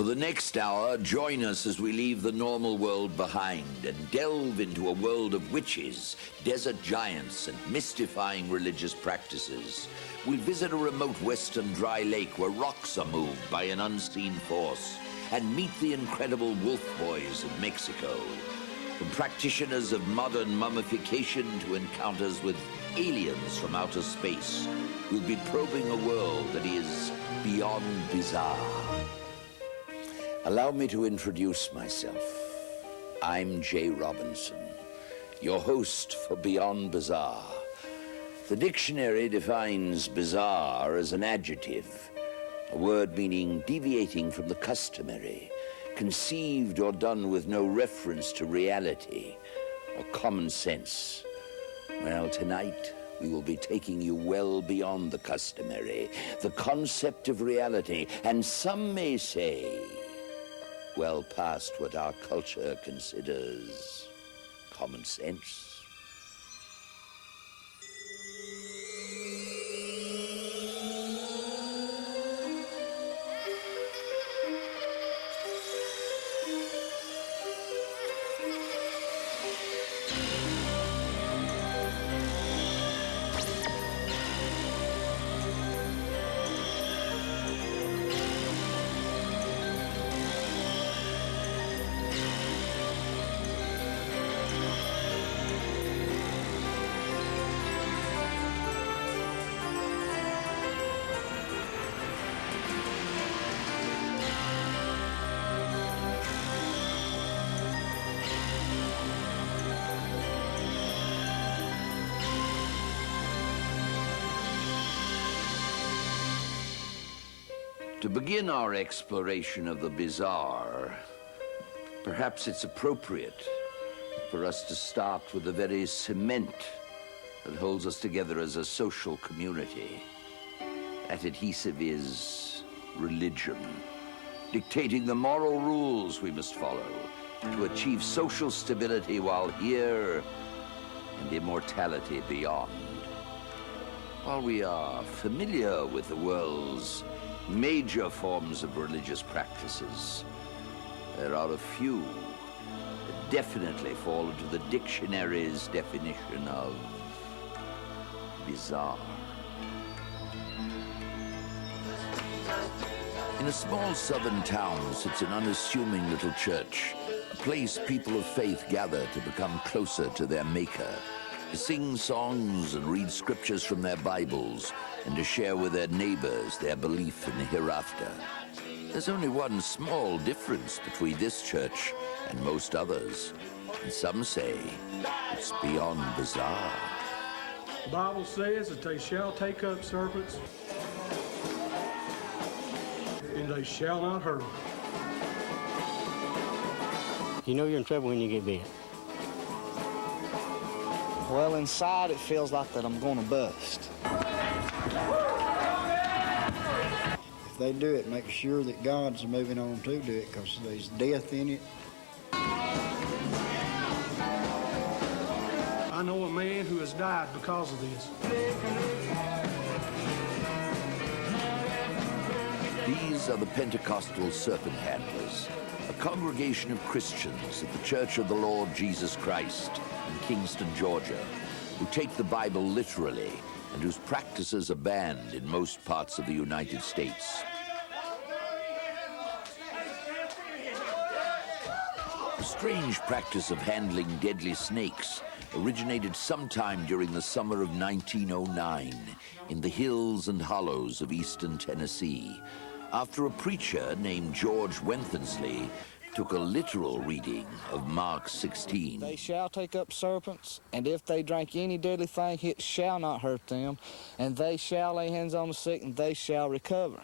For the next hour, join us as we leave the normal world behind and delve into a world of witches, desert giants, and mystifying religious practices. We'll visit a remote western dry lake where rocks are moved by an unseen force and meet the incredible wolf boys of Mexico. From practitioners of modern mummification to encounters with aliens from outer space, we'll be probing a world that is beyond bizarre. Allow me to introduce myself. I'm Jay Robinson, your host for Beyond Bizarre. The dictionary defines bizarre as an adjective, a word meaning deviating from the customary, conceived or done with no reference to reality or common sense. Well, tonight we will be taking you well beyond the customary, the concept of reality, and some may say, well past what our culture considers common sense. To begin our exploration of the bizarre, perhaps it's appropriate for us to start with the very cement that holds us together as a social community. That adhesive is religion, dictating the moral rules we must follow to achieve social stability while here and immortality beyond. While we are familiar with the world's major forms of religious practices, there are a few that definitely fall into the dictionary's definition of bizarre. In a small southern town sits an unassuming little church, a place people of faith gather to become closer to their Maker, to sing songs and read scriptures from their Bibles, and to share with their neighbors their belief in the hereafter. There's only one small difference between this church and most others, and some say it's beyond bizarre. The Bible says that they shall take up serpents, and they shall not hurt them. You know you're in trouble when you get bit. Well, inside it feels like that I'm gonna bust. If they do it, make sure that God's moving on to do it, because there's death in it. I know a man who has died because of this. These are the Pentecostal Serpent Handlers, a congregation of Christians at the Church of the Lord Jesus Christ in Kingston, Georgia, who take the Bible literally and whose practices are banned in most parts of the United States. The strange practice of handling deadly snakes originated sometime during the summer of 1909 in the hills and hollows of eastern Tennessee, after a preacher named George Wenthensley took a literal reading of Mark 16. They shall take up serpents, and if they drink any deadly thing, it shall not hurt them, and they shall lay hands on the sick, and they shall recover.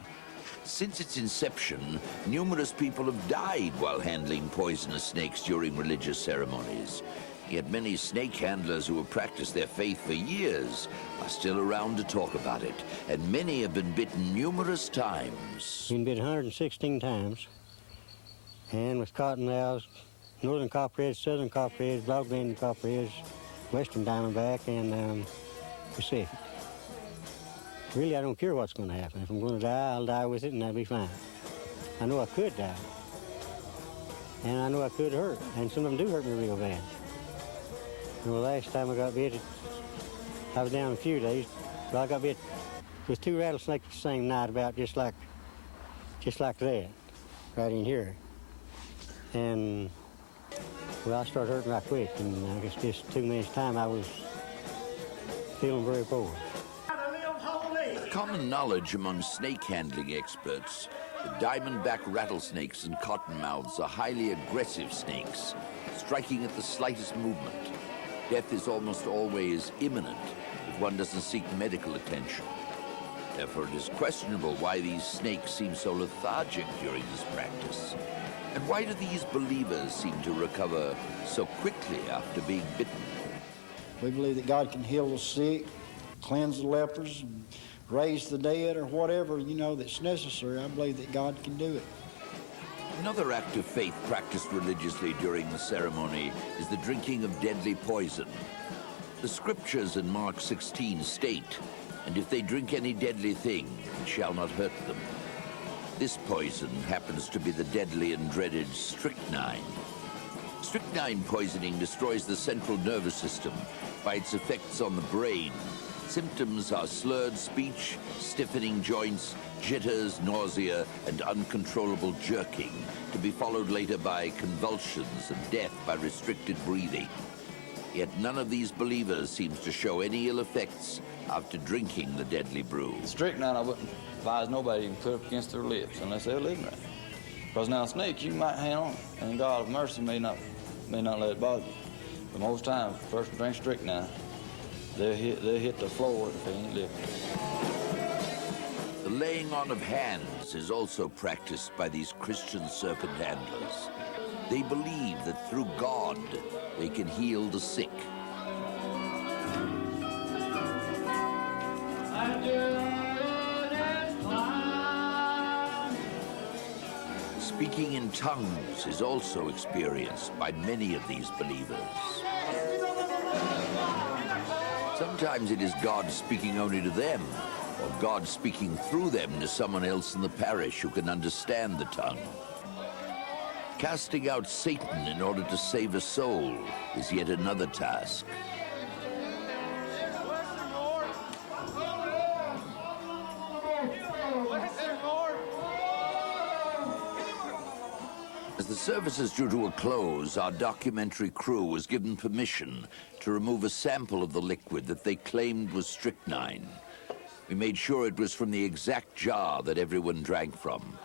Since its inception, numerous people have died while handling poisonous snakes during religious ceremonies. Yet many snake handlers who have practiced their faith for years are still around to talk about it, and many have been bitten numerous times. Been bit 116 times, and with cotton owls, northern copperheads, southern copperheads, broadband copperheads, western diamondback, and Pacific. Really, I don't care what's going to happen. If I'm going to die, I'll die with it, and that'll be fine. I know I could die. And I know I could hurt. And some of them do hurt me real bad. And the last time I got bit, I was down a few days. But I got bit with 2 rattlesnakes the same night, about just like that, right in here. And well, I started hurting right quick, and I guess just 2 minutes time I was feeling very poor. Common knowledge among snake handling experts that diamondback rattlesnakes and cottonmouths are highly aggressive snakes, striking at the slightest movement. Death is almost always imminent if one doesn't seek medical attention. Therefore, it is questionable why these snakes seem so lethargic during this practice. And why do these believers seem to recover so quickly after being bitten? We believe that God can heal the sick, cleanse the lepers, and raise the dead, or whatever, that's necessary. I believe that God can do it. Another act of faith practiced religiously during the ceremony is the drinking of deadly poison. The scriptures in Mark 16 state, "And if they drink any deadly thing, it shall not hurt them." This poison happens to be the deadly and dreaded strychnine. Strychnine poisoning destroys the central nervous system by its effects on the brain. Symptoms are slurred speech, stiffening joints, jitters, nausea, and uncontrollable jerking, to be followed later by convulsions and death by restricted breathing. Yet none of these believers seems to show any ill effects after drinking the deadly brew. Strychnine, I wouldn't advise nobody even put up against their lips unless they're living right. Because now a snake, you might hang on, and God of mercy may not let it bother you. But most times, the person drinks strychnine, they'll hit the floor if they ain't living. The laying on of hands is also practiced by these Christian serpent handlers. They believe that through God, they can heal the sick. Speaking in tongues is also experienced by many of these believers. Sometimes it is God speaking only to them, or God speaking through them to someone else in the parish who can understand the tongue. Casting out Satan in order to save a soul is yet another task. As the services drew to a close, our documentary crew was given permission to remove a sample of the liquid that they claimed was strychnine. We made sure it was from the exact jar that everyone drank from.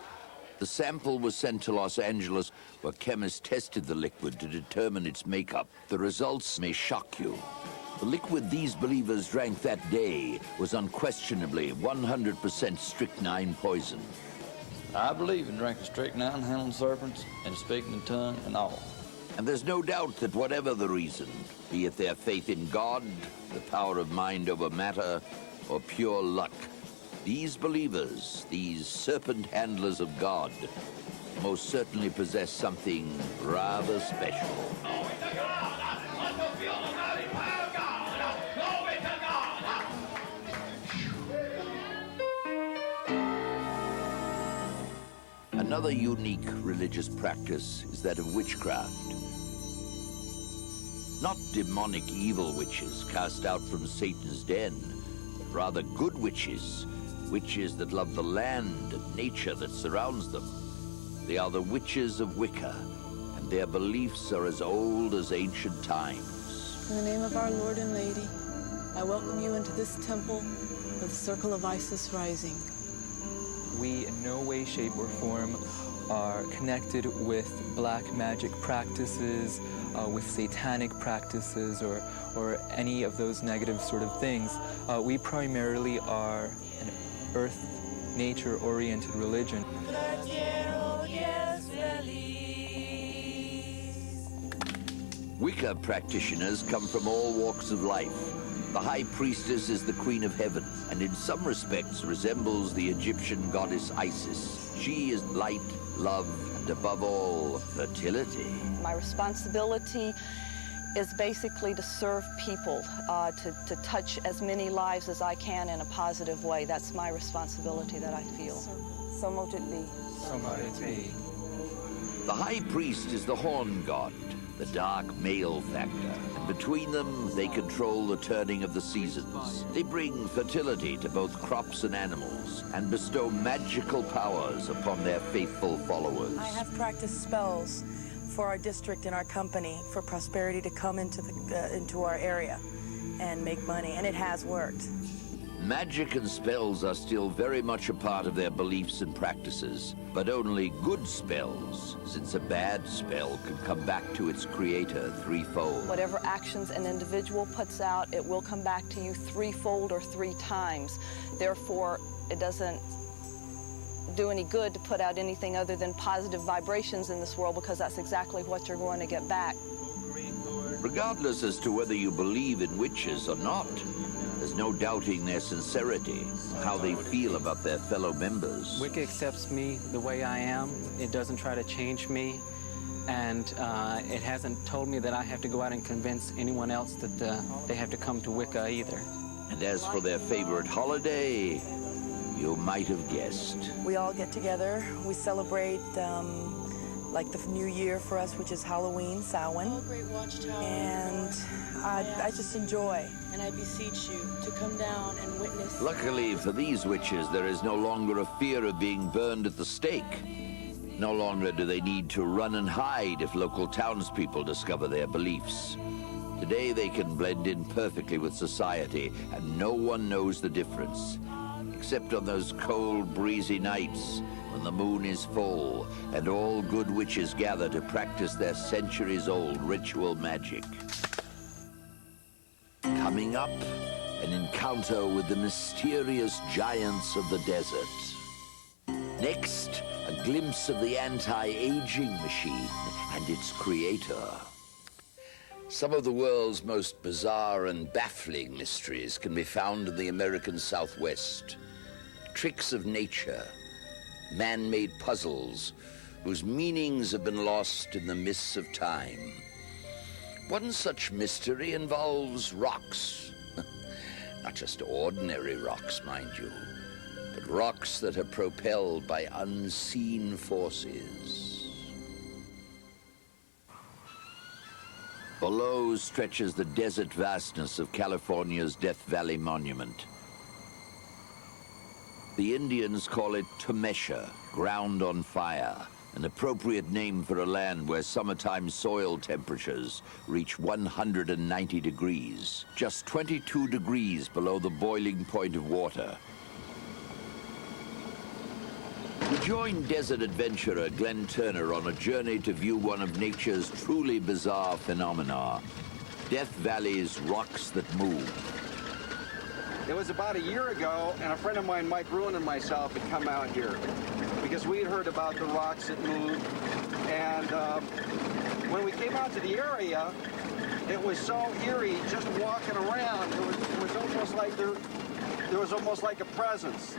The sample was sent to Los Angeles, where chemists tested the liquid to determine its makeup. The results may shock you. The liquid these believers drank that day was unquestionably 100% strychnine poison. I believe in drinking strychnine, handling serpents, and speaking in tongue and all. And there's no doubt that whatever the reason, be it their faith in God, the power of mind over matter, or pure luck, these believers, these serpent handlers of God, most certainly possess something rather special. Another unique religious practice is that of witchcraft. Not demonic evil witches cast out from Satan's den, but rather good witches, witches that love the land and nature that surrounds them. They are the witches of Wicca, and their beliefs are as old as ancient times. In the name of our Lord and Lady, I welcome you into this temple of the Circle of Isis Rising. We in no way, shape, or form are connected with black magic practices, with satanic practices, or any of those negative sort of things. We primarily are an earth, nature-oriented religion. Wicca practitioners come from all walks of life. The high priestess is the queen of heaven, and in some respects resembles the Egyptian goddess Isis. She is light, love, and above all, fertility. My responsibility is basically to serve people, to touch as many lives as I can in a positive way. That's my responsibility that I feel. So mote it be. The high priest is the horn god, the dark male factor. And between them, they control the turning of the seasons. They bring fertility to both crops and animals, and bestow magical powers upon their faithful followers. I have practiced spells for our district and our company for prosperity to come into our area and make money, and it has worked. Magic and spells are still very much a part of their beliefs and practices, but only good spells, since a bad spell can come back to its creator threefold. Whatever actions an individual puts out, it will come back to you threefold or 3 times. Therefore, it doesn't do any good to put out anything other than positive vibrations in this world, because that's exactly what you're going to get back. Regardless as to whether you believe in witches or not, there's no doubting their sincerity, how they feel about their fellow members. Wicca accepts me the way I am. It doesn't try to change me. And it hasn't told me that I have to go out and convince anyone else that they have to come to Wicca either. And as for their favorite holiday, you might have guessed. We all get together. We celebrate like the New Year for us, which is Halloween, Samhain. And I just enjoy. And I beseech you to come down and witness. Luckily for these witches, there is no longer a fear of being burned at the stake. No longer do they need to run and hide if local townspeople discover their beliefs. Today they can blend in perfectly with society, and no one knows the difference. Except on those cold, breezy nights when the moon is full and all good witches gather to practice their centuries-old ritual magic. Coming up, an encounter with the mysterious giants of the desert. Next, a glimpse of the anti-aging machine and its creator. Some of the world's most bizarre and baffling mysteries can be found in the American Southwest. Tricks of nature, man-made puzzles whose meanings have been lost in the mists of time. One such mystery involves rocks. Not just ordinary rocks, mind you, but rocks that are propelled by unseen forces. Below stretches the desert vastness of California's Death Valley Monument. The Indians call it Tumesha, ground on fire, an appropriate name for a land where summertime soil temperatures reach 190 degrees, just 22 degrees below the boiling point of water. We join desert adventurer Glenn Turner on a journey to view one of nature's truly bizarre phenomena, Death Valley's rocks that move. It was about a year ago, and a friend of mine, Mike Ruin, and myself had come out here because we had heard about the rocks that moved. And when we came out to the area, it was so eerie just walking around. It was almost like there was almost like a presence.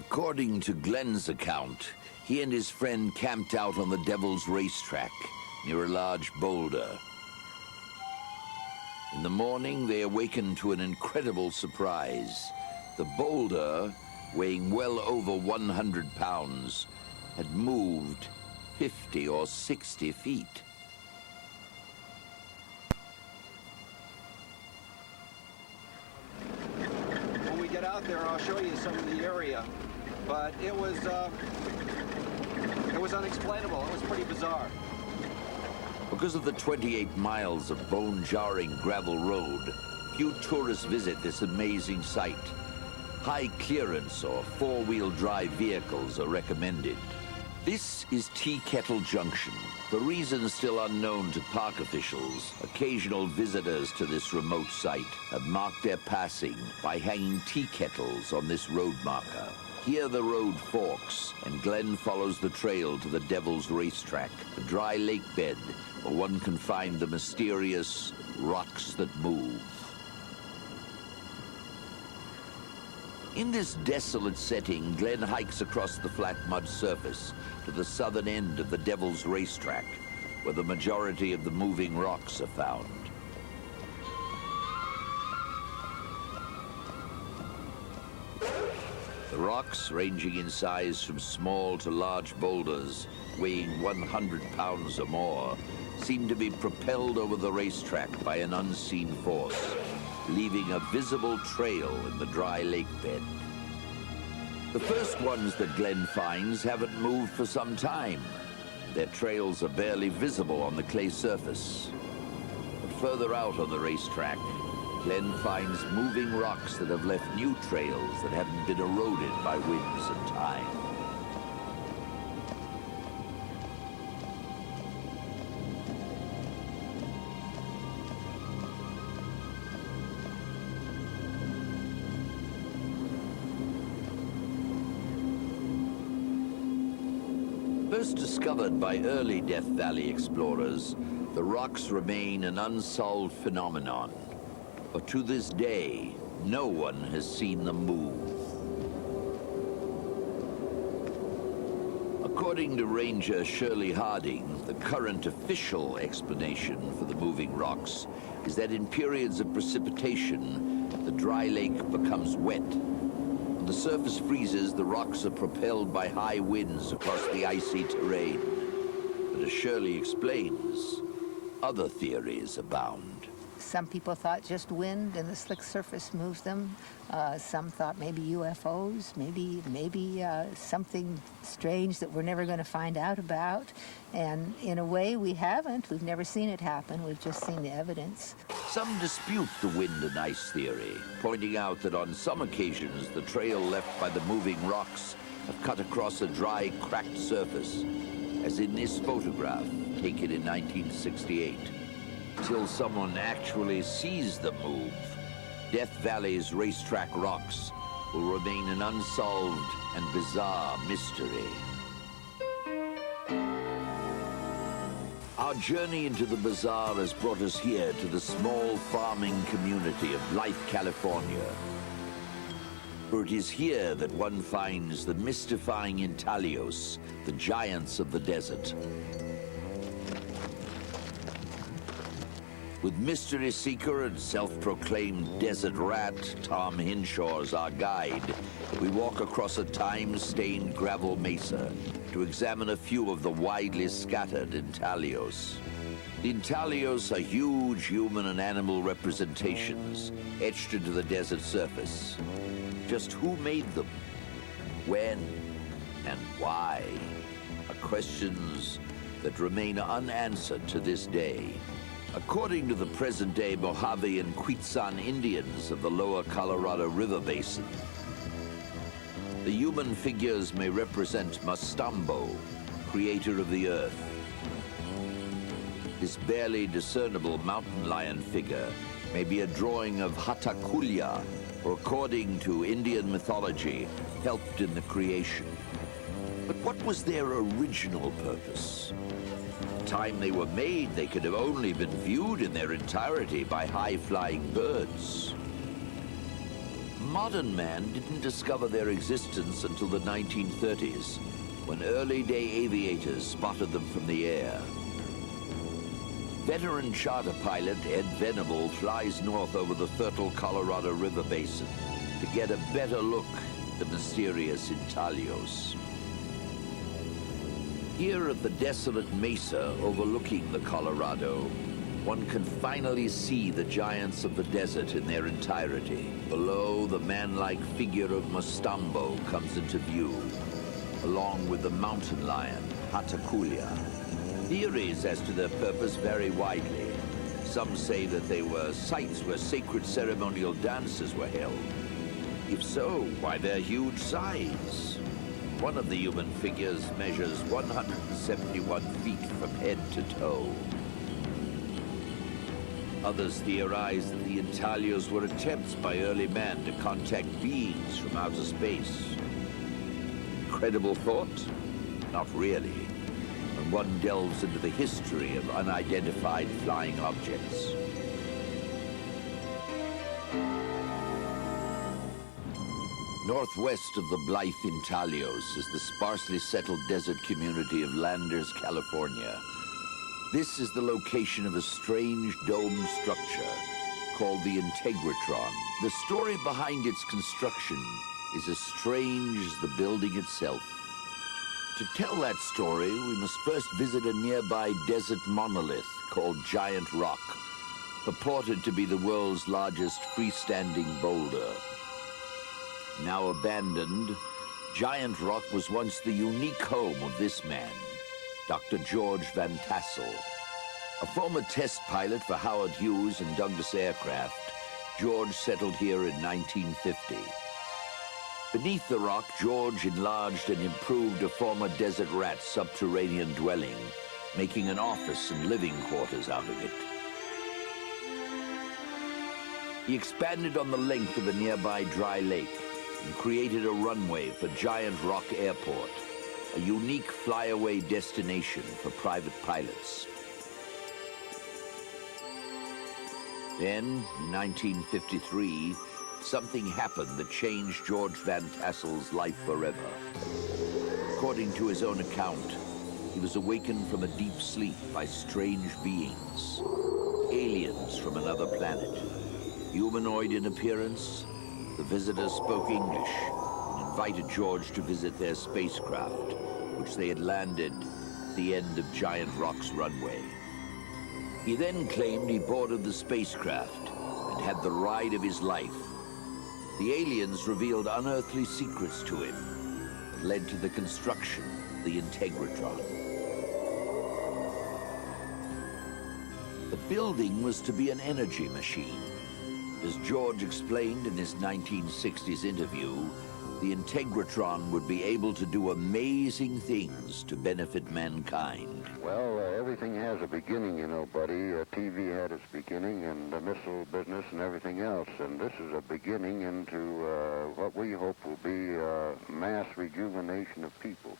According to Glenn's account, he and his friend camped out on the Devil's Racetrack near a large boulder. In the morning, they awakened to an incredible surprise. The boulder, weighing well over 100 pounds, had moved 50 or 60 feet. When we get out there, I'll show you some of the area. But it was unexplainable. It was pretty bizarre. Because of the 28 miles of bone-jarring gravel road, few tourists visit this amazing sight. High clearance or four-wheel drive vehicles are recommended. This is Tea Kettle Junction. For reasons still unknown to park officials, occasional visitors to this remote site have marked their passing by hanging tea kettles on this road marker. Here the road forks, and Glenn follows the trail to the Devil's Racetrack, a dry lake bed where one can find the mysterious rocks that move. In this desolate setting, Glenn hikes across the flat mud surface to the southern end of the Devil's Racetrack, where the majority of the moving rocks are found. The Rocks ranging in size from small to large boulders, weighing 100 pounds or more, seem to be propelled over the racetrack by an unseen force, leaving a visible trail in the dry lake bed. The first ones that Glenn finds haven't moved for some time. Their trails are barely visible on the clay surface. But further out on the racetrack, Glenn finds moving rocks that have left new trails that haven't been eroded by winds and time. First discovered by early Death Valley explorers, the rocks remain an unsolved phenomenon. But to this day, no one has seen them move. According to Ranger Shirley Harding, the current official explanation for the moving rocks is that in periods of precipitation, the dry lake becomes wet. When the surface freezes, the rocks are propelled by high winds across the icy terrain. But as Shirley explains, other theories abound. Some people thought just wind and the slick surface moves them. Some thought maybe UFOs, maybe something strange that we're never going to find out about. And in a way, we haven't. We've never seen it happen. We've just seen the evidence. Some dispute the wind and ice theory, pointing out that on some occasions, the trail left by the moving rocks have cut across a dry, cracked surface, as in this photograph taken in 1968. Till someone actually sees them move, Death Valley's racetrack rocks will remain an unsolved and bizarre mystery. Our journey into the bizarre has brought us here to the small farming community of Blythe, California. For it is here that one finds the mystifying Intalios, the giants of the desert. With mystery seeker and self-proclaimed desert rat Tom Hinshaw as our guide, we walk across a time-stained gravel mesa to examine a few of the widely scattered Intalios. The Intalios are huge human and animal representations etched into the desert surface. Just who made them, when, and why are questions that remain unanswered to this day. According to the present-day Mojave and Quitsan Indians of the lower Colorado River Basin, the human figures may represent Mastambo, creator of the earth. This barely discernible mountain lion figure may be a drawing of Hatakulya, or according to Indian mythology, helped in the creation. But what was their original purpose? Time they were made, they could have only been viewed in their entirety by high-flying birds. Modern man didn't discover their existence until the 1930s, when early-day aviators spotted them from the air. Veteran charter pilot Ed Venable flies north over the fertile Colorado River Basin to get a better look at the mysterious Intalios. Here at the desolate mesa overlooking the Colorado, one can finally see the giants of the desert in their entirety. Below, the man-like figure of Mastambo comes into view, along with the mountain lion, Hatakulya. Theories as to their purpose vary widely. Some say that they were sites where sacred ceremonial dances were held. If so, why their huge size? One of the human figures measures 171 feet from head to toe. Others theorize that the Intalios were attempts by early man to contact beings from outer space. Credible thought? Not really. When one delves into the history of unidentified flying objects. Northwest of the Blythe Intalios is the sparsely settled desert community of Landers, California. This is the location of a strange dome structure called the Integratron. The story behind its construction is as strange as the building itself. To tell that story, we must first visit a nearby desert monolith called Giant Rock, purported to be the world's largest freestanding boulder. Now abandoned, Giant Rock was once the unique home of this man, Dr. George Van Tassel. A former test pilot for Howard Hughes and Douglas Aircraft, George settled here in 1950. Beneath the rock, George enlarged and improved a former desert rat's subterranean dwelling, making an office and living quarters out of it. He expanded on the length of a nearby dry lake and created a runway for Giant Rock Airport, a unique flyaway destination for private pilots. Then, in 1953, something happened that changed George Van Tassel's life forever. According to his own account, he was awakened from a deep sleep by strange beings, aliens from another planet. Humanoid in appearance, the visitors spoke English and invited George to visit their spacecraft, which they had landed at the end of Giant Rock's runway. He then claimed he boarded the spacecraft and had the ride of his life. The aliens revealed unearthly secrets to him that led to the construction of the Integratron. The building was to be an energy machine. As George explained in his 1960s interview, the Integratron would be able to do amazing things to benefit mankind. Well, everything has a beginning, you know, buddy. TV had its beginning, and the missile business and everything else. And this is a beginning into what we hope will be mass rejuvenation of people.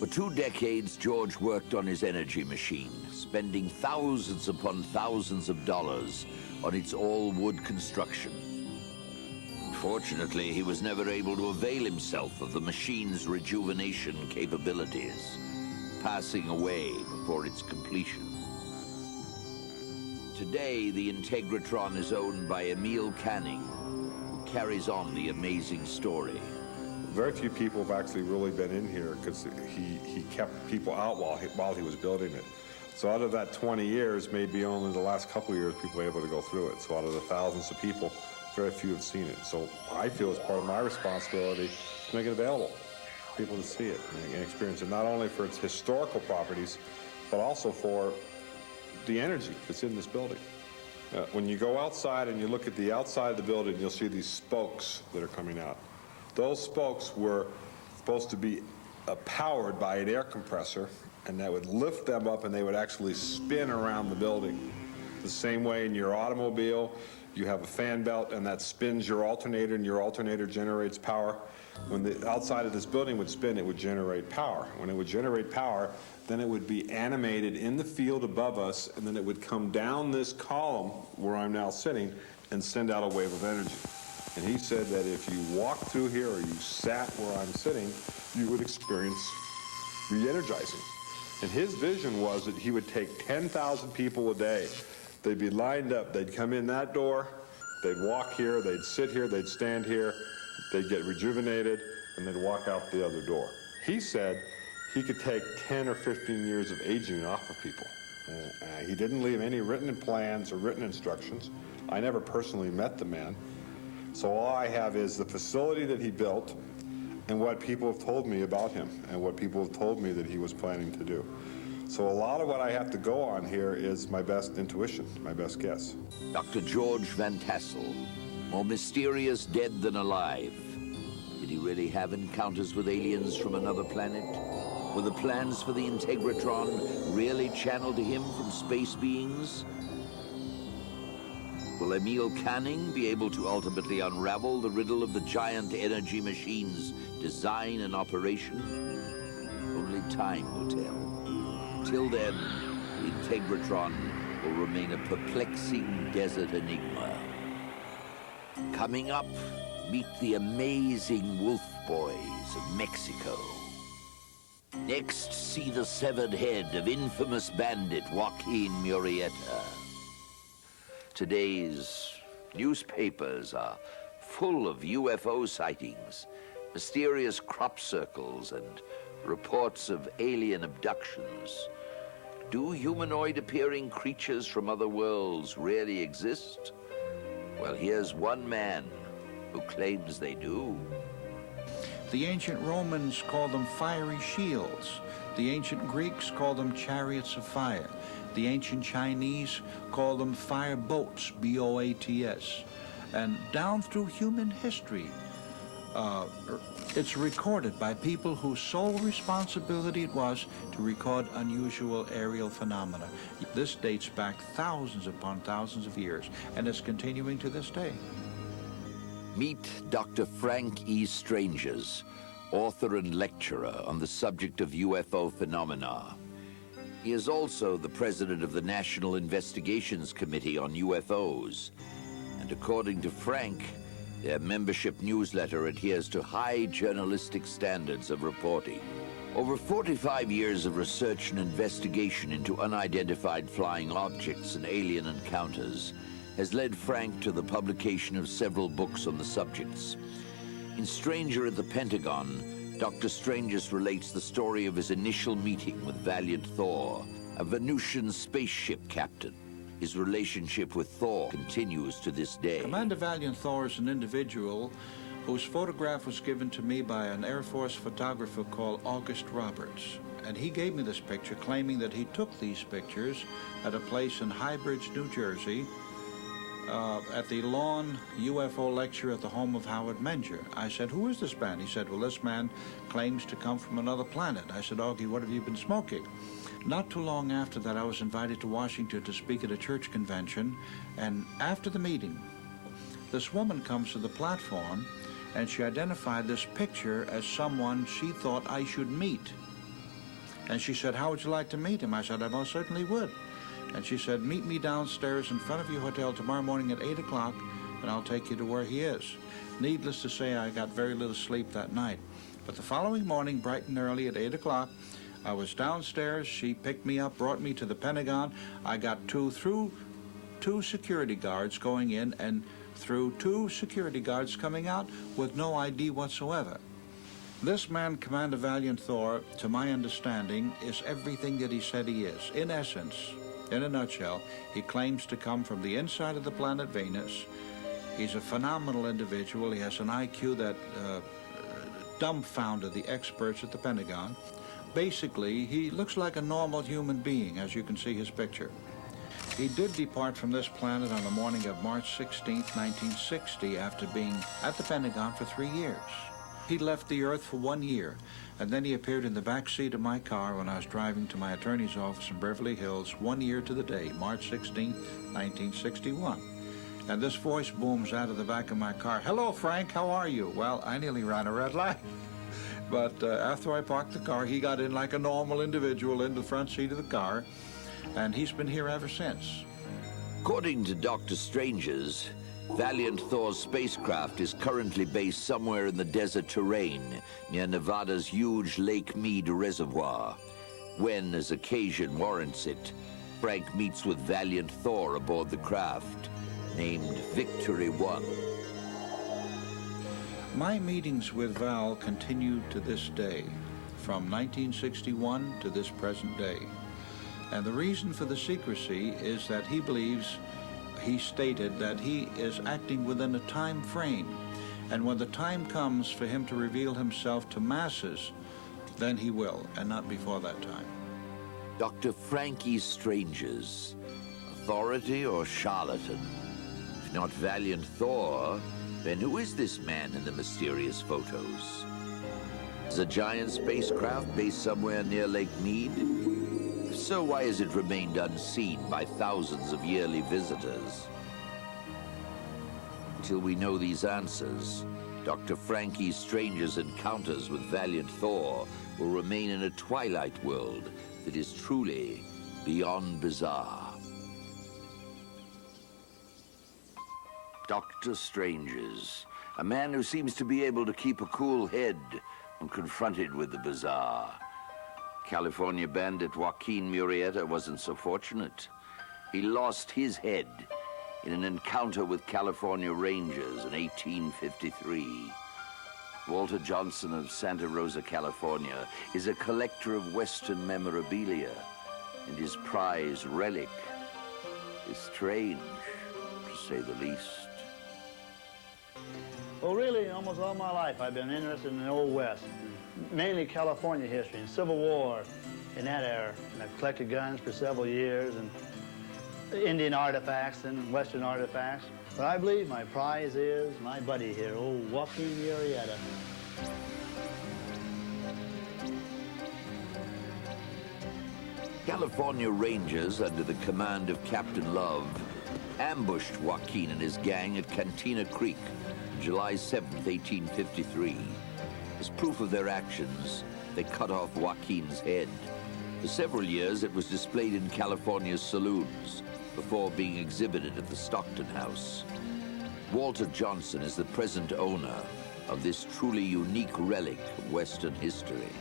For 2 decades, George worked on his energy machine, spending thousands upon thousands of dollars on its all-wood construction. Unfortunately, he was never able to avail himself of the machine's rejuvenation capabilities, passing away before its completion. Today, the Integratron is owned by Emil Canning, who carries on the amazing story. Very few people have actually really been in here because he kept people out while he was building it. So out of that 20 years, maybe only the last couple of years people were able to go through it. So out of the thousands of people, very few have seen it. So I feel it's part of my responsibility to make it available for people to see it and experience it, not only for its historical properties, but also for the energy that's in this building. When you go outside and you look at the outside of the building, you'll see these spokes that are coming out. Those spokes were supposed to be powered by an air compressor, and that would lift them up and they would actually spin around the building. The same way in your automobile, you have a fan belt and that spins your alternator and your alternator generates power. When the outside of this building would spin, it would generate power. When it would generate power, then it would be animated in the field above us, and then it would come down this column where I'm now sitting and send out a wave of energy. And he said that if you walked through here or you sat where I'm sitting, you would experience re-energizing. And his vision was that he would take 10,000 people a day. They'd be lined up. They'd come in that door. They'd walk here. They'd sit here. They'd stand here. They'd get rejuvenated, and they'd walk out the other door. He said he could take 10 or 15 years of aging off of people. He didn't leave any written plans or written instructions. I never personally met the man. So all I have is the facility that he built and what people have told me about him and what people have told me that he was planning to do. So a lot of what I have to go on here is my best intuition, my best guess. Dr. George Van Tassel, more mysterious dead than alive. Did he really have encounters with aliens from another planet? Were the plans for the Integratron really channeled to him from space beings? Will Emil Canning be able to ultimately unravel the riddle of the giant energy machine's design and operation? Only time will tell. Till then, the Integratron will remain a perplexing desert enigma. Coming up, meet the amazing Wolf Boys of Mexico. Next, see the severed head of infamous bandit Joaquin Murrieta. Today's newspapers are full of UFO sightings, mysterious crop circles, and reports of alien abductions. Do humanoid-appearing creatures from other worlds really exist? Well, here's one man who claims they do. The ancient Romans called them fiery shields. The ancient Greeks called them chariots of fire. The ancient Chinese called them fire boats, B-O-A-T-S. And down through human history, it's recorded by people whose sole responsibility it was to record unusual aerial phenomena. This dates back thousands upon thousands of years, and it's continuing to this day. Meet Dr. Frank E. Strangers, author and lecturer on the subject of UFO phenomena. He is also the president of the National Investigations Committee on UFOs. And according to Frank, their membership newsletter adheres to high journalistic standards of reporting. Over 45 years of research and investigation into unidentified flying objects and alien encounters has led Frank to the publication of several books on the subjects. In Stranger at the Pentagon, Dr. Strangers relates the story of his initial meeting with Valiant Thor, a Venusian spaceship captain. His relationship with Thor continues to this day. Commander Valiant Thor is an individual whose photograph was given to me by an Air Force photographer called August Roberts. And he gave me this picture, claiming that he took these pictures at a place in Highbridge, New Jersey, at the Lawn UFO lecture at the home of Howard Menger. I said, who is this man? He said, well, this man claims to come from another planet. I said, Augie, what have you been smoking? Not too long after that, I was invited to Washington to speak at a church convention, and after the meeting, this woman comes to the platform, and she identified this picture as someone she thought I should meet. And she said, how would you like to meet him? I said, I most certainly would. And she said, meet me downstairs in front of your hotel tomorrow morning at 8 o'clock, and I'll take you to where he is. Needless to say, I got very little sleep that night. But the following morning, bright and early at 8 o'clock, I was downstairs. She picked me up, brought me to the Pentagon. I got through two security guards going in and through two security guards coming out with no ID whatsoever. This man, Commander Valiant Thor, to my understanding, is everything that he said he is. In essence, in a nutshell, he claims to come from the inside of the planet Venus. He's a phenomenal individual. He has an IQ that dumbfounded the experts at the Pentagon. Basically, he looks like a normal human being, as you can see his picture. He did depart from this planet on the morning of March 16, 1960, after being at the Pentagon for 3 years. He left the Earth for 1 year, and then he appeared in the back seat of my car when I was driving to my attorney's office in Beverly Hills 1 year to the day, March 16, 1961. And this voice booms out of the back of my car, hello, Frank, how are you? Well, I nearly ran a red light. But after I parked the car, he got in like a normal individual in the front seat of the car, and he's been here ever since. According to Dr. Strangers, Valiant Thor's spacecraft is currently based somewhere in the desert terrain near Nevada's huge Lake Mead reservoir. When, as occasion warrants it, Frank meets with Valiant Thor aboard the craft, named Victory 1. My meetings with Val continue to this day, from 1961 to this present day. And the reason for the secrecy is that he believes, he stated that he is acting within a time frame. And when the time comes for him to reveal himself to masses, then he will, and not before that time. Dr. Frankie Strangers, authority or charlatan? If not Valiant Thor, then who is this man in the mysterious photos? Is a giant spacecraft based somewhere near Lake Mead? If so, why has it remained unseen by thousands of yearly visitors? Until we know these answers, Dr. Frankie Stranger's encounters with Valiant Thor will remain in a twilight world that is truly beyond bizarre. Dr. Strangers, a man who seems to be able to keep a cool head when confronted with the bizarre. California bandit Joaquin Murrieta wasn't so fortunate. He lost his head in an encounter with California Rangers in 1853. Walter Johnson of Santa Rosa, California, is a collector of Western memorabilia, and his prized relic is strange, to say the least. Well, really, almost all my life I've been interested in the Old West, mainly California history and Civil War in that era. And I've collected guns for several years and Indian artifacts and Western artifacts. But I believe my prize is my buddy here, old Joaquin Murrieta. California Rangers, under the command of Captain Love, ambushed Joaquin and his gang at Cantina Creek on July 7, 1853. As proof of their actions, they cut off Joaquin's head. For several years, it was displayed in California's saloons before being exhibited at the Stockton House. Walter Johnson is the present owner of this truly unique relic of Western history.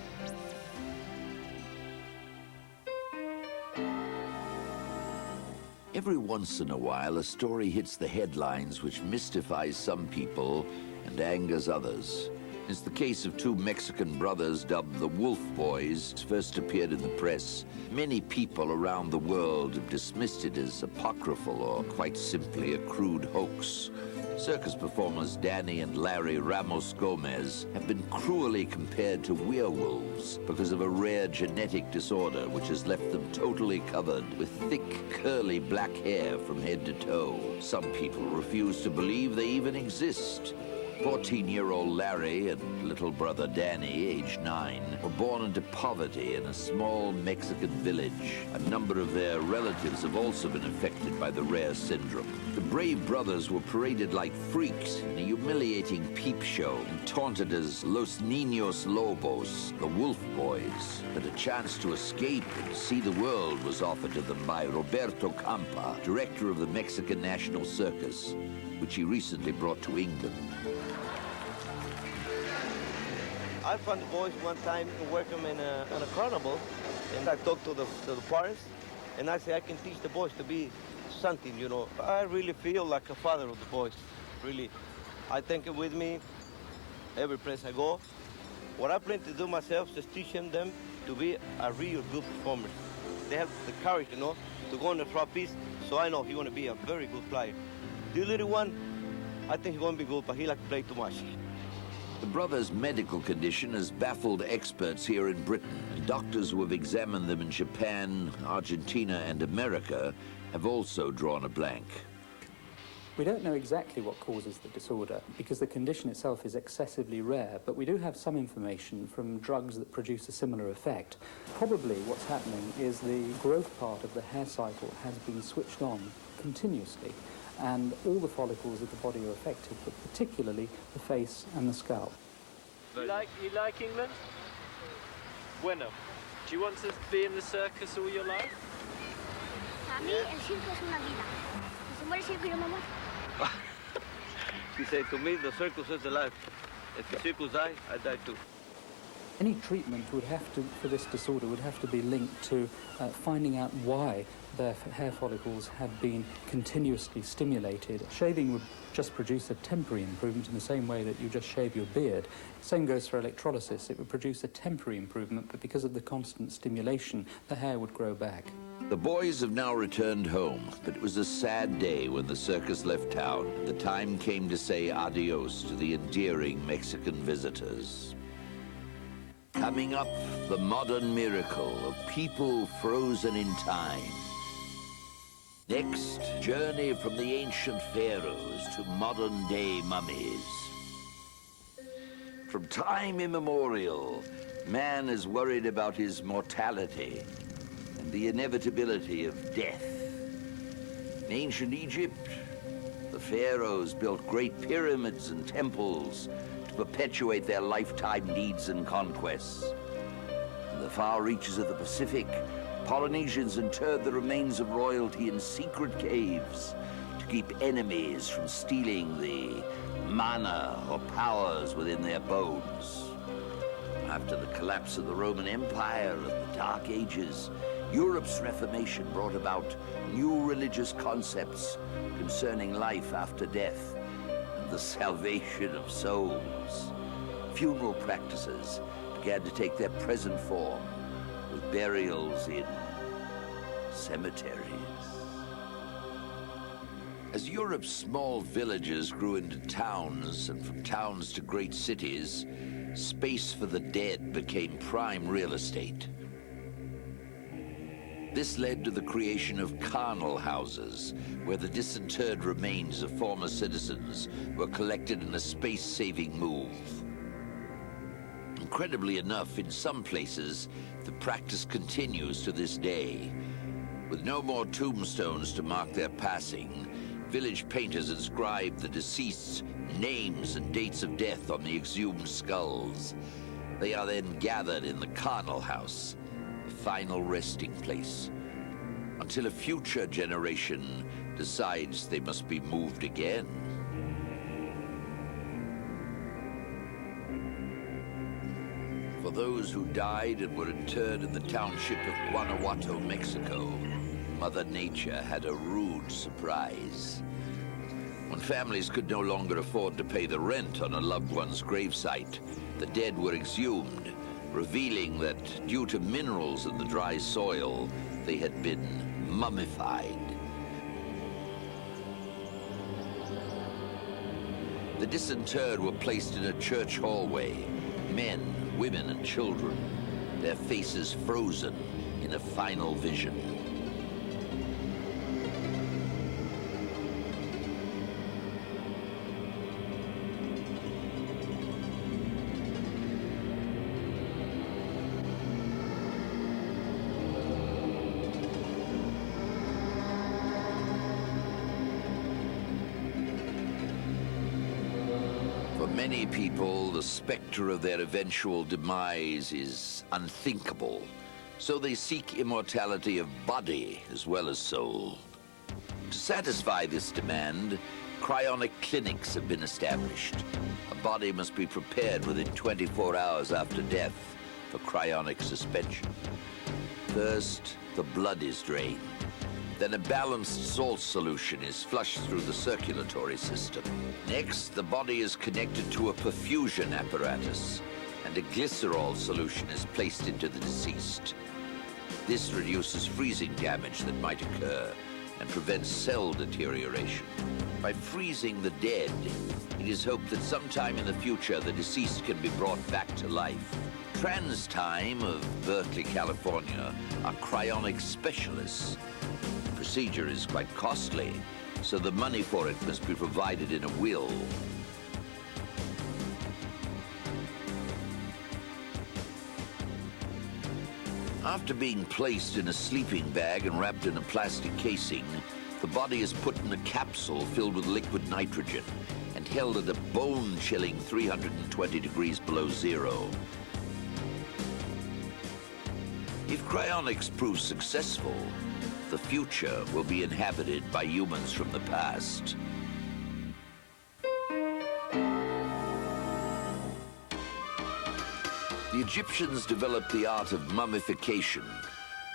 Every once in a while, a story hits the headlines which mystifies some people and angers others. It's the case of two Mexican brothers dubbed the Wolf Boys, first appeared in the press. Many people around the world have dismissed it as apocryphal or quite simply a crude hoax. Circus performers Danny and Larry Ramos Gomez have been cruelly compared to werewolves because of a rare genetic disorder which has left them totally covered with thick, curly black hair from head to toe. Some people refuse to believe they even exist. 14-year-old Larry and little brother Danny, age 9, were born into poverty in a small Mexican village. A number of their relatives have also been affected by the rare syndrome. The brave brothers were paraded like freaks in a humiliating peep show and taunted as Los Niños Lobos, the Wolf Boys. But a chance to escape and see the world was offered to them by Roberto Campa, director of the Mexican National Circus, which he recently brought to England. I found the boys one time to work them in a carnival, and I talked to the parents, and I say I can teach the boys to be something, you know. I really feel like a father of the boys, really. I take it with me every place I go. What I plan to do myself is teach them to be a real good performer. They have the courage, you know, to go on the trapeze, so I know he's going to be a very good player. The little one, I think he's going to be good, but he likes to play too much. The brothers' medical condition has baffled experts here in Britain, and doctors who have examined them in Japan, Argentina, and America have also drawn a blank. We don't know exactly what causes the disorder because the condition itself is excessively rare, but we do have some information from drugs that produce a similar effect. Probably what's happening is the growth part of the hair cycle has been switched on continuously, and all the follicles of the body are affected, but particularly the face and the scalp. You like England? Bueno. Do you want to be in the circus all your life? Para mí, el circo es una vida. Si se muere el circo, yo me muero. He said to me, the circus is the life. If the circus die, I die too. Any treatment for this disorder would have to be linked to finding out why their hair follicles had been continuously stimulated. Shaving would just produce a temporary improvement in the same way that you just shave your beard. Same goes for electrolysis. It would produce a temporary improvement, but because of the constant stimulation, the hair would grow back. The boys have now returned home, but it was a sad day when the circus left town. The time came to say adios to the endearing Mexican visitors. Coming up, the modern miracle of people frozen in time. Next, journey from the ancient pharaohs to modern-day mummies. From time immemorial, man is worried about his mortality and the inevitability of death. In ancient Egypt, the pharaohs built great pyramids and temples to perpetuate their lifetime needs and conquests. In the far reaches of the Pacific, Polynesians interred the remains of royalty in secret caves to keep enemies from stealing the mana or powers within their bones. After the collapse of the Roman Empire and the Dark Ages, Europe's Reformation brought about new religious concepts concerning life after death and the salvation of souls. Funeral practices began to take their present form with burials in cemeteries. As Europe's small villages grew into towns, and from towns to great cities, space for the dead became prime real estate. This led to the creation of carnal houses, where the disinterred remains of former citizens were collected in a space-saving move. Incredibly enough, in some places, the practice continues to this day. With no more tombstones to mark their passing, village painters inscribe the deceased's names and dates of death on the exhumed skulls. They are then gathered in the carnal house, the final resting place, until a future generation decides they must be moved again. For those who died and were interred in the township of Guanajuato, Mexico, Mother Nature had a rude surprise. When families could no longer afford to pay the rent on a loved one's gravesite, the dead were exhumed, revealing that due to minerals in the dry soil, they had been mummified. The disinterred were placed in a church hallway, men, women, and children, their faces frozen in a final vision. Many people, the specter of their eventual demise is unthinkable, so they seek immortality of body as well as soul. To satisfy this demand, cryonic clinics have been established. A body must be prepared within 24 hours after death for cryonic suspension. First, the blood is drained. Then a balanced salt solution is flushed through the circulatory system. Next, the body is connected to a perfusion apparatus, and a glycerol solution is placed into the deceased. This reduces freezing damage that might occur and prevents cell deterioration. By freezing the dead, it is hoped that sometime in the future the deceased can be brought back to life. TransTime of Berkeley, California, are cryonic specialists. The procedure is quite costly, so the money for it must be provided in a will. After being placed in a sleeping bag and wrapped in a plastic casing, the body is put in a capsule filled with liquid nitrogen and held at a bone-chilling 320 degrees below zero. If cryonics proves successful, the future will be inhabited by humans from the past. The Egyptians developed the art of mummification,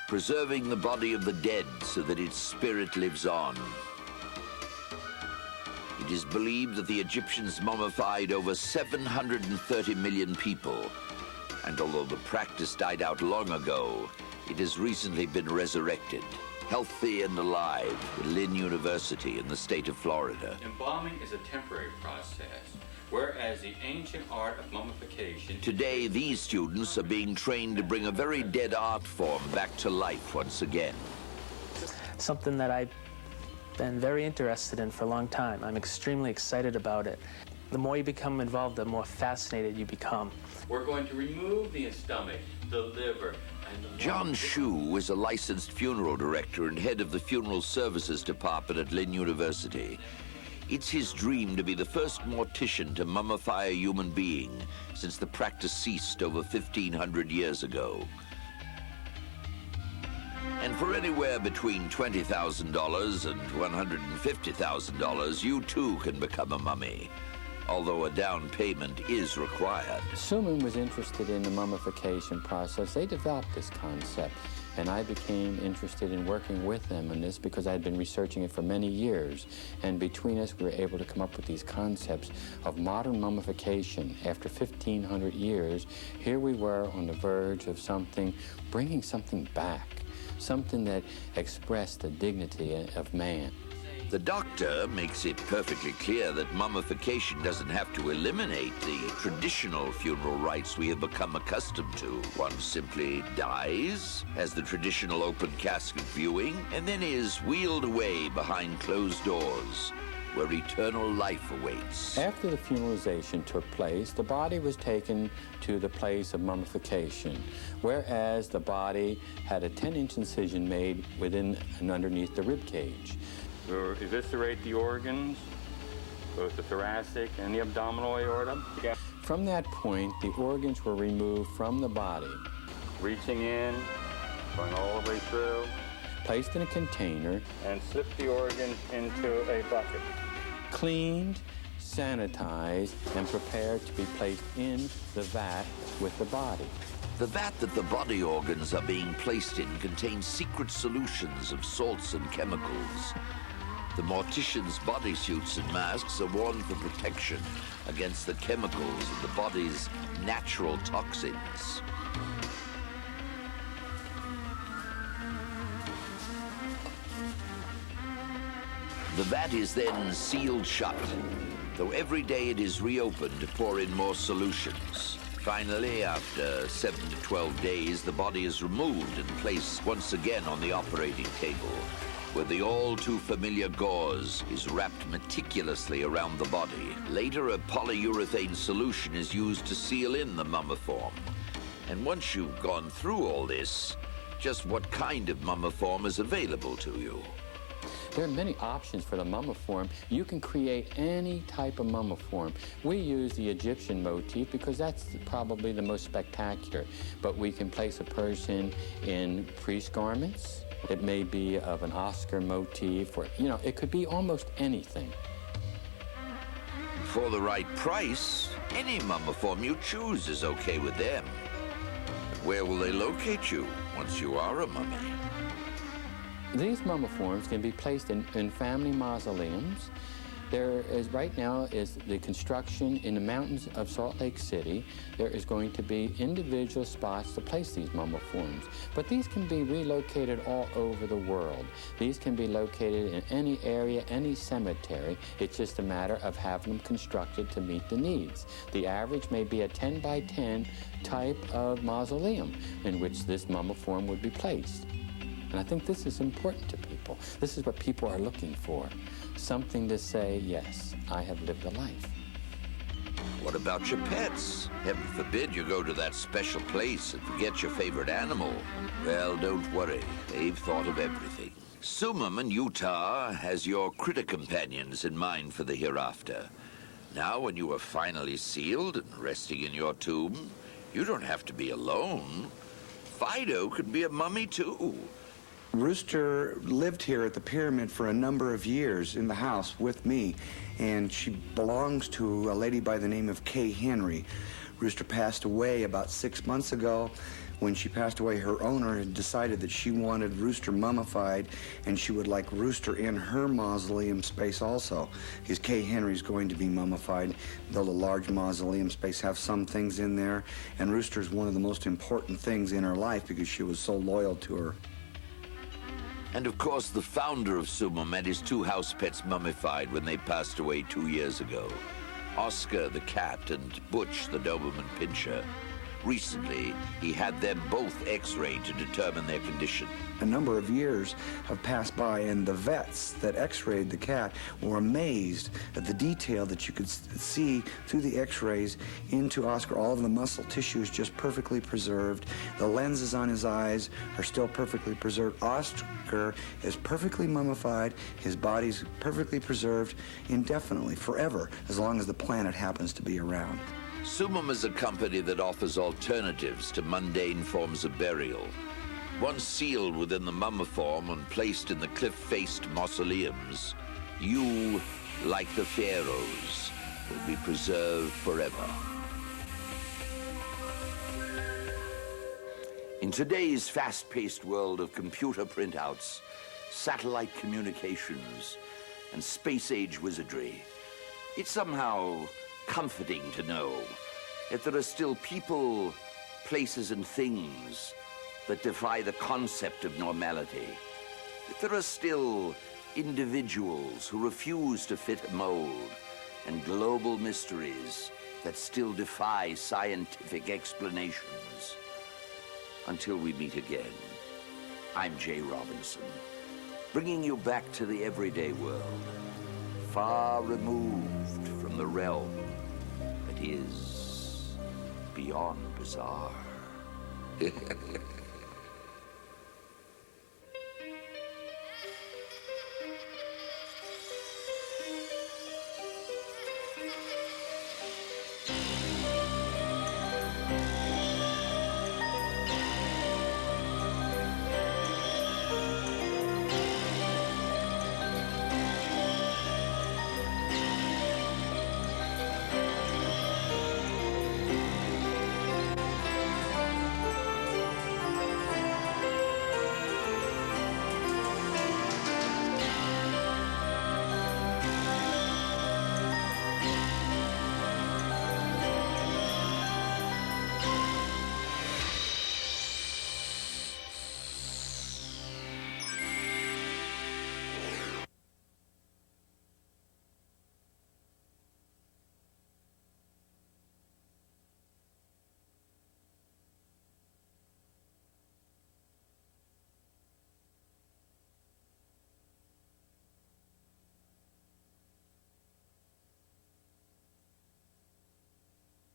preserving the body of the dead so that its spirit lives on. It is believed that the Egyptians mummified over 730 million people, and although the practice died out long ago, it has recently been resurrected, healthy and alive, at Lynn University in the state of Florida. Embalming is a temporary process, whereas the ancient art of mummification... Today, these students are being trained to bring a very dead art form back to life once again. Something that I've been very interested in for a long time. I'm extremely excited about it. The more you become involved, the more fascinated you become. We're going to remove the stomach, the liver, and the... John Shu is a licensed funeral director and head of the Funeral Services Department at Lynn University. It's his dream to be the first mortician to mummify a human being since the practice ceased over 1,500 years ago. And for anywhere between $20,000 and $150,000, you too can become a mummy, although a down payment is required. Suman was interested in the mummification process. They developed this concept, And I became interested in working with them on this because I had been researching it for many years. And between us, we were able to come up with these concepts of modern mummification. After 1,500 years, here we were on the verge of something, bringing something back, something that expressed the dignity of man. The doctor makes it perfectly clear that mummification doesn't have to eliminate the traditional funeral rites we have become accustomed to. One simply dies, has the traditional open casket viewing, and then is wheeled away behind closed doors, where eternal life awaits. After the funeralization took place, the body was taken to the place of mummification, whereas the body had a 10-inch incision made within and underneath the rib cage. We'll eviscerate the organs, both the thoracic and the abdominal aorta. From that point, the organs were removed from the body. Reaching in, going all the way through. Placed in a container. And slip the organs into a bucket. Cleaned, sanitized, and prepared to be placed in the vat with the body. The vat that the body organs are being placed in contains secret solutions of salts and chemicals. The morticians' bodysuits and masks are worn for protection against the chemicals of the body's natural toxins. The vat is then sealed shut, though every day it is reopened to pour in more solutions. Finally, after 7 to 12 days, the body is removed and placed once again on the operating table, where the all-too-familiar gauze is wrapped meticulously around the body. Later, a polyurethane solution is used to seal in the mummiform. And once you've gone through all this, just what kind of mummiform is available to you? There are many options for the mummiform. You can create any type of mummiform. We use the Egyptian motif because that's probably the most spectacular. But we can place a person in priest garments. It may be of an Oscar motif, or, you know, it could be almost anything. For the right price, any mummiform you choose is okay with them. But where will they locate you once you are a mummy? These mummiforms can be placed in family mausoleums. There is, right now, is the construction in the mountains of Salt Lake City. There is going to be individual spots to place these mummiforms. But these can be relocated all over the world. These can be located in any area, any cemetery. It's just a matter of having them constructed to meet the needs. The average may be a 10 by 10 type of mausoleum in which this mummiform would be placed. And I think this is important to people. This is what people are looking for. Something to say, yes, I have lived a life. What about your pets? Heaven forbid you go to that special place and forget your favorite animal. Well, don't worry. They've thought of everything. Summum in Utah has your critter companions in mind for the hereafter. Now, when you are finally sealed and resting in your tomb, you don't have to be alone. Fido could be a mummy, too. Rooster lived here at the pyramid for a number of years in the house with me, and she belongs to a lady by the name of Kay Henry. Rooster passed away about 6 months ago. When she passed away, her owner had decided that she wanted Rooster mummified, and she would like Rooster in her mausoleum space also. Because Kay Henry's going to be mummified. They'll a large mausoleum space, have some things in there, and Rooster's one of the most important things in her life because she was so loyal to her. And of course, the founder of Summum had his two house pets mummified when they passed away 2 years ago. Oscar the cat and Butch the Doberman Pinscher. Recently, he had them both x-rayed to determine their condition. A number of years have passed by, and the vets that x-rayed the cat were amazed at the detail that you could see through the x-rays into Oscar. All of the muscle tissue is just perfectly preserved. The lenses on his eyes are still perfectly preserved. Oscar is perfectly mummified. His body's perfectly preserved indefinitely, forever, as long as the planet happens to be around. Summum is a company that offers alternatives to mundane forms of burial. Once sealed within the mummiform and placed in the cliff-faced mausoleums, you, like the pharaohs, will be preserved forever. In today's fast-paced world of computer printouts, satellite communications, and space-age wizardry, it's somehow comforting to know that there are still people, places, and things that defy the concept of normality. That there are still individuals who refuse to fit a mold, and global mysteries that still defy scientific explanations. Until we meet again, I'm Jay Robinson, bringing you back to the everyday world, far removed from the realm that is beyond bizarre.